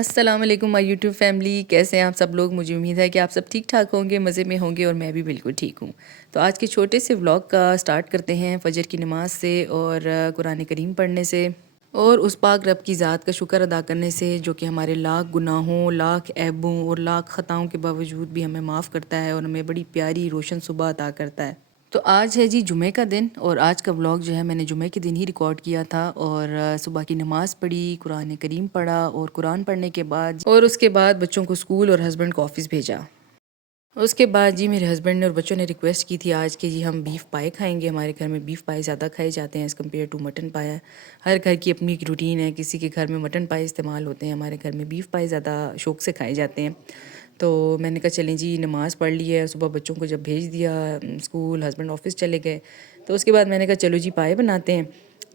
अस्सलाम वालेकुम my YouTube family, कैसे हैं आप सब लोग। मुझे उम्मीद है कि आप सब ठीक ठाक होंगे, मज़े में होंगे और मैं भी बिल्कुल ठीक हूँ। तो आज के छोटे से व्लॉग का स्टार्ट करते हैं फजर की नमाज से और कुरान करीम पढ़ने से और उस पाक रब की ज़ात का शुक्र अदा करने से जो कि हमारे लाख गुनाहों, लाख ऐबों और लाख ख़ताओं के बावजूद भी हमें माफ़ करता है और हमें बड़ी प्यारी रोशन सुबह अता करता है। तो आज है जी जुमे का दिन और आज का व्लॉग जो है मैंने जुमे के दिन ही रिकॉर्ड किया था और सुबह की नमाज़ पढ़ी, कुरान करीम पढ़ा और कुरान पढ़ने के बाद और उसके बाद बच्चों को स्कूल और हस्बैंड को ऑफिस भेजा। उसके बाद जी मेरे हस्बैंड ने और बच्चों ने रिक्वेस्ट की थी आज कि जी हम बीफ पाए खाएंगे। हमारे घर में बीफ पाए ज़्यादा खाए जाते हैं एज़ कम्पेयर टू मटन पाया। हर घर की अपनी एक रूटीन है, किसी के घर में मटन पाए इस्तेमाल होते हैं, हमारे घर में बीफ पाए ज़्यादा शौक़ से खाए जाते हैं। तो मैंने कहा चलें जी नमाज़ पढ़ ली है, सुबह बच्चों को जब भेज दिया स्कूल, हस्बैंड ऑफिस चले गए, तो उसके बाद मैंने कहा चलो जी पाए बनाते हैं।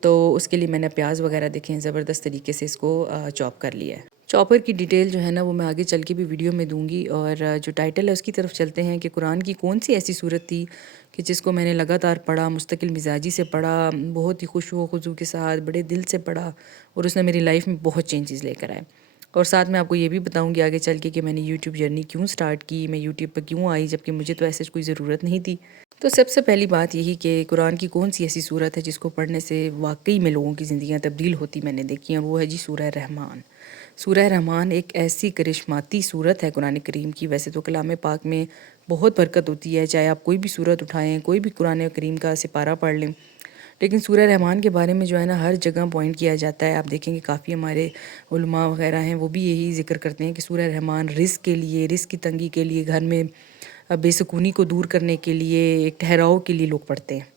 तो उसके लिए मैंने प्याज वगैरह देखें ज़बरदस्त तरीके से इसको चॉप कर लिया है। चॉपर की डिटेल जो है ना वो मैं आगे चल के भी वीडियो में दूंगी और जो टाइटल है उसकी तरफ चलते हैं कि कुरान की कौन सी ऐसी सूरत थी कि जिसको मैंने लगातार पढ़ा, मुस्तकिल मिजाजी से पढ़ा, बहुत ही खुशू खुजू के साथ बड़े दिल से पढ़ा और उसने मेरी लाइफ में बहुत चेंजेस लेकर आए। और साथ में आपको ये भी बताऊंगी आगे चल के कि मैंने यूट्यूब जर्नी क्यों स्टार्ट की, मैं यूट्यूब पर क्यों आई जबकि मुझे तो ऐसे कोई ज़रूरत नहीं थी। तो सबसे पहली बात यही कि कुरान की कौन सी ऐसी सूरत है जिसको पढ़ने से वाकई में लोगों की ज़िंदगियाँ तब्दील होती मैंने देखी हैं, और वो है जी सूरह रहमान। सूरह रहमान एक ऐसी करिश्माती सूरत है कुरान करीम की। वैसे तो कलाम पाक में बहुत बरकत होती है, चाहे आप कोई भी सूरत उठाएं, कोई भी कुरान करीम का सिपारा पढ़ लें, लेकिन सूरह रहमान के बारे में जो है ना हर जगह पॉइंट किया जाता है। आप देखेंगे काफ़ी हमारे उलमा वगैरह हैं वो भी यही जिक्र करते हैं कि सूरह रहमान रिज़्क़ के लिए, रिज़्क़ की तंगी के लिए, घर में बेसुकूनी को दूर करने के लिए, एक ठहराव के लिए लोग पढ़ते हैं।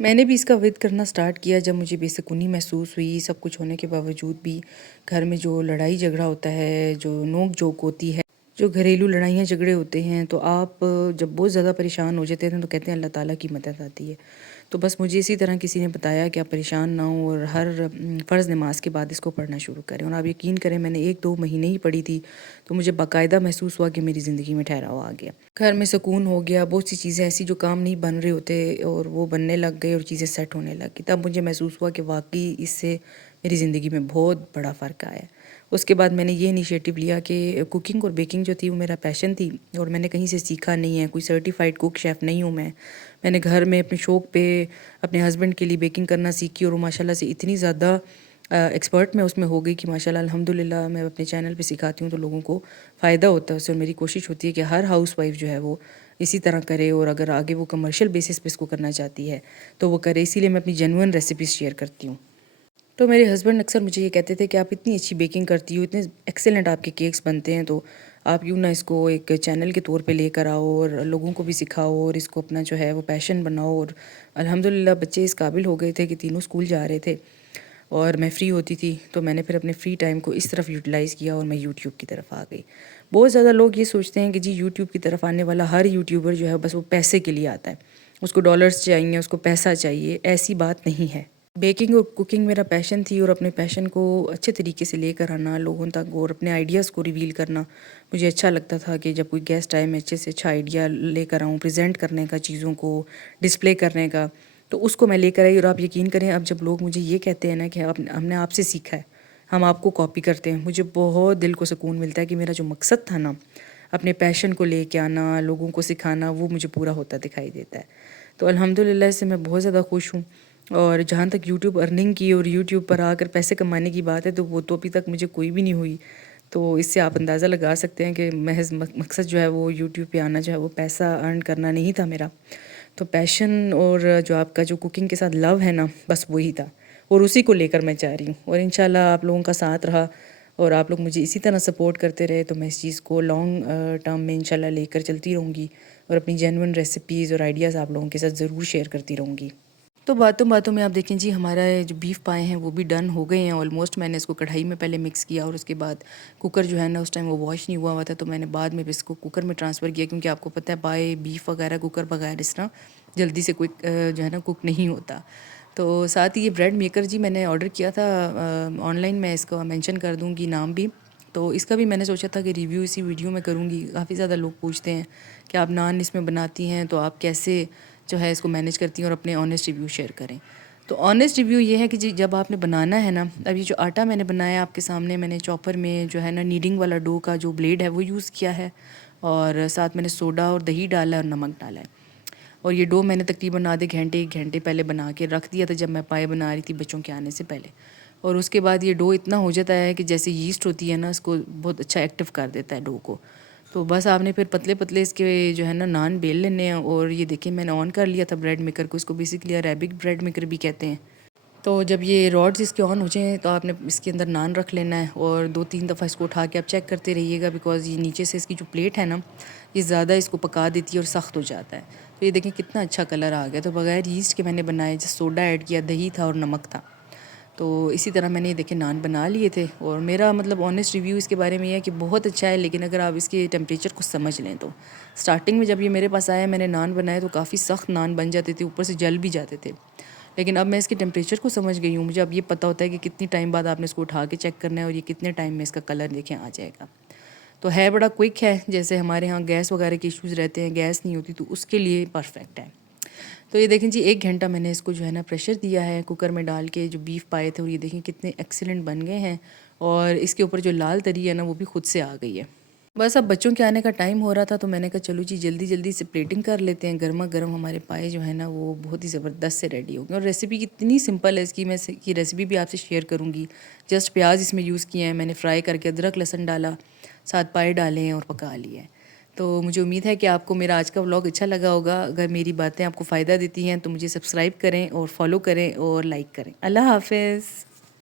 मैंने भी इसका विद करना स्टार्ट किया जब मुझे बेसुकूनी महसूस हुई। सब कुछ होने के बावजूद भी घर में जो लड़ाई झगड़ा होता है, जो नोक झोंक होती है, जो घरेलू लड़ाइयाँ झगड़े होते हैं, तो आप जब बहुत ज़्यादा परेशान हो जाते हैं तो कहते हैं अल्लाह ताला की मदद आती है। तो बस मुझे इसी तरह किसी ने बताया कि आप परेशान ना हो और हर फ़र्ज़ नमाज के बाद इसको पढ़ना शुरू करें। और आप यकीन करें मैंने 1-2 महीने ही पढ़ी थी तो मुझे बाकायदा महसूस हुआ कि मेरी ज़िंदगी में ठहराव आ गया, घर में सुकून हो गया। बहुत सी चीज़ें ऐसी जो काम नहीं बन रहे होते और वो बनने लग गए और चीज़ें सेट होने लग गई। तब मुझे महसूस हुआ कि वाकई इससे मेरी ज़िंदगी में बहुत बड़ा फ़र्क आया। उसके बाद मैंने ये इनिशिएटिव लिया कि कुकिंग और बेकिंग जो थी वो मेरा पैशन थी और मैंने कहीं से सीखा नहीं है, कोई सर्टिफाइड कुक शेफ़ नहीं हूँ मैं। मैंने घर में अपने शौक़ पे अपने हस्बैंड के लिए बेकिंग करना सीखी और माशाल्लाह से इतनी ज़्यादा एक्सपर्ट मैं उसमें हो गई कि माशाल्लाह अल्हम्दुलिल्लाह मैं अपने चैनल पे सिखाती हूँ तो लोगों को फ़ायदा होता है उससे। और मेरी कोशिश होती है कि हर हाउसवाइफ जो है वो इसी तरह करे और अगर आगे वो कमर्शियल बेसिस पे इसको करना चाहती है तो वो करे। इसीलिए मैं अपनी जेन्युइन रेसिपीज़ शेयर करती हूँ। तो मेरे हस्बैंड अक्सर मुझे ये कहते थे कि आप इतनी अच्छी बेकिंग करती हो, इतने एक्सेलेंट आपके केक्स बनते हैं, तो आप क्यों ना इसको एक चैनल के तौर पे लेकर आओ और लोगों को भी सिखाओ और इसको अपना जो है वो पैशन बनाओ। और अल्हम्दुलिल्लाह बच्चे इस काबिल हो गए थे कि तीनों स्कूल जा रहे थे और मैं फ़्री होती थी, तो मैंने फिर अपने फ़्री टाइम को इस तरफ यूटिलाइज़ किया और मैं यूट्यूब की तरफ आ गई। बहुत ज़्यादा लोग ये सोचते हैं कि जी यूट्यूब की तरफ आने वाला हर यूट्यूबर जो है बस वो पैसे के लिए आता है, उसको डॉलर्स चाहिए, उसको पैसा चाहिए। ऐसी बात नहीं है। बेकिंग और कुकिंग मेरा पैशन थी और अपने पैशन को अच्छे तरीके से लेकर आना लोगों तक और अपने आइडियाज़ को रिवील करना मुझे अच्छा लगता था कि जब कोई गेस्ट आए मैं अच्छे से अच्छा आइडिया लेकर आऊँ, प्रेजेंट करने का, चीज़ों को डिस्प्ले करने का, तो उसको मैं लेकर आई। और आप यकीन करें अब जब लोग मुझे ये कहते हैं ना कि हमने आपसे सीखा है, हम आपको कॉपी करते हैं, मुझे बहुत दिल को सुकून मिलता है कि मेरा जो मकसद था ना अपने पैशन को लेके आना, लोगों को सिखाना, वो मुझे पूरा होता दिखाई देता है। तो अल्हम्दुलिल्लाह इससे मैं बहुत ज़्यादा खुश हूँ। और जहाँ तक यूट्यूब अर्निंग की और यूट्यूब पर आकर पैसे कमाने की बात है तो वो तो अभी तक मुझे कोई भी नहीं हुई। तो इससे आप अंदाज़ा लगा सकते हैं कि महज़ मकसद जो है वो यूट्यूब पे आना जो है वो पैसा अर्न करना नहीं था मेरा। तो पैशन और जो आपका जो कुकिंग के साथ लव है ना बस वही था और उसी को लेकर मैं जा रही हूँ। और इंशाल्लाह आप लोगों का साथ रहा और आप लोग मुझे इसी तरह सपोर्ट करते रहे तो मैं इस चीज़ को लॉन्ग टर्म में इंशाल्लाह लेकर चलती रहूँगी और अपनी जेन्युइन रेसिपीज़ और आइडियाज़ आप लोगों के साथ ज़रूर शेयर करती रहूँगी। तो बातों बातों में आप देखें जी हमारा जो बीफ पाए हैं वो भी डन हो गए हैं ऑलमोस्ट। मैंने इसको कढ़ाई में पहले मिक्स किया और उसके बाद कुकर जो है ना उस टाइम वो वॉश नहीं हुआ था तो मैंने बाद में इसको कुकर में ट्रांसफ़र किया, क्योंकि आपको पता है पाए बीफ वगैरह कुकर बगैर इस तरह जल्दी से कोई जो है ना कुक नहीं होता। तो साथ ही ये ब्रेड मेकर जी मैंने ऑर्डर किया था ऑनलाइन, मैं इसका मेंशन कर दूँगी नाम भी। तो इसका भी मैंने सोचा था कि रिव्यू इसी वीडियो में करूँगी। काफ़ी ज़्यादा लोग पूछते हैं कि आप नान इसमें बनाती हैं तो आप कैसे जो है इसको मैनेज करती हैं और अपने ऑनेस्ट रिव्यू शेयर करें। तो ऑनेस्ट रिव्यू ये है कि जी जब आपने बनाना है ना, अब ये जो आटा मैंने बनाया आपके सामने, मैंने चॉपर में जो है ना नीडिंग वाला डो का जो ब्लेड है वो यूज़ किया है, और साथ मैंने सोडा और दही डाला है और नमक डाला है। और ये डो मैंने तकरीबन आधे घंटे 1 घंटे पहले बना के रख दिया था, जब मैं पाए बना रही थी बच्चों के आने से पहले। और उसके बाद ये डो इतना हो जाता है कि जैसे यीस्ट होती है ना, इसको बहुत अच्छा एक्टिव कर देता है डो को। तो बस आपने फिर पतले पतले इसके जो है ना नान बेल लेने हैं। और ये देखिए मैंने ऑन कर लिया था ब्रेड मेकर को, इसको बेसिकली अरेबिक ब्रेड मेकर भी कहते हैं। तो जब ये रॉड्स इसके ऑन हो जाएँ तो आपने इसके अंदर नान रख लेना है, और 2-3 दफ़ा इसको उठा के आप चेक करते रहिएगा, बिकॉज़ ये नीचे से इसकी जो प्लेट है ना, ये ज़्यादा इसको पका देती है और सख्त हो जाता है। तो ये देखें कितना अच्छा कलर आ गया। तो बगैर यीस्ट के मैंने बनाए, जस्ट सोडा ऐड किया, दही था और नमक था। तो इसी तरह मैंने ये देखे नान बना लिए थे। और मेरा मतलब ऑनेस्ट रिव्यू इसके बारे में ये है कि बहुत अच्छा है, लेकिन अगर आप इसके टेम्परेचर को समझ लें तो। स्टार्टिंग में जब ये मेरे पास आया, मैंने नान बनाए तो काफ़ी सख्त नान बन जाते थे, ऊपर से जल भी जाते थे। लेकिन अब मैं इसके टेम्परेचर को समझ गई हूँ, मुझे अब ये पता होता है कि कितनी टाइम बाद आपने इसको उठा के चेक करना है, और ये कितने टाइम में इसका कलर देखें आ जाएगा। तो है बड़ा क्विक है, जैसे हमारे यहाँ गैस वगैरह के इश्यूज़ रहते हैं, गैस नहीं होती, तो उसके लिए परफेक्ट है। तो ये देखें जी 1 घंटा मैंने इसको जो है ना प्रेशर दिया है कुकर में डाल के, जो बीफ पाए थे, और ये देखें कितने एक्सीलेंट बन गए हैं। और इसके ऊपर जो लाल तरी है ना, वो भी खुद से आ गई है। बस अब बच्चों के आने का टाइम हो रहा था, तो मैंने कहा चलो जी जल्दी जल्दी से प्लेटिंग कर लेते हैं। गर्मा गर्म हमारे पाए जो है ना, वो बहुत ही ज़बरदस्त से रेडी हो गए। और रेसिपी कितनी सिंपल है इसकी, मैं इसकी रेसिपी भी आपसे शेयर करूँगी। जस्ट प्याज इसमें यूज़ किए हैं मैंने, फ्राई करके अदरक लहसुन डाला, साथ पाए डाले हैं और पका लिए हैं। तो मुझे उम्मीद है कि आपको मेरा आज का व्लॉग अच्छा लगा होगा। अगर मेरी बातें आपको फ़ायदा देती हैं तो मुझे सब्सक्राइब करें और फॉलो करें और लाइक करें। अल्लाह हाफ़िज़।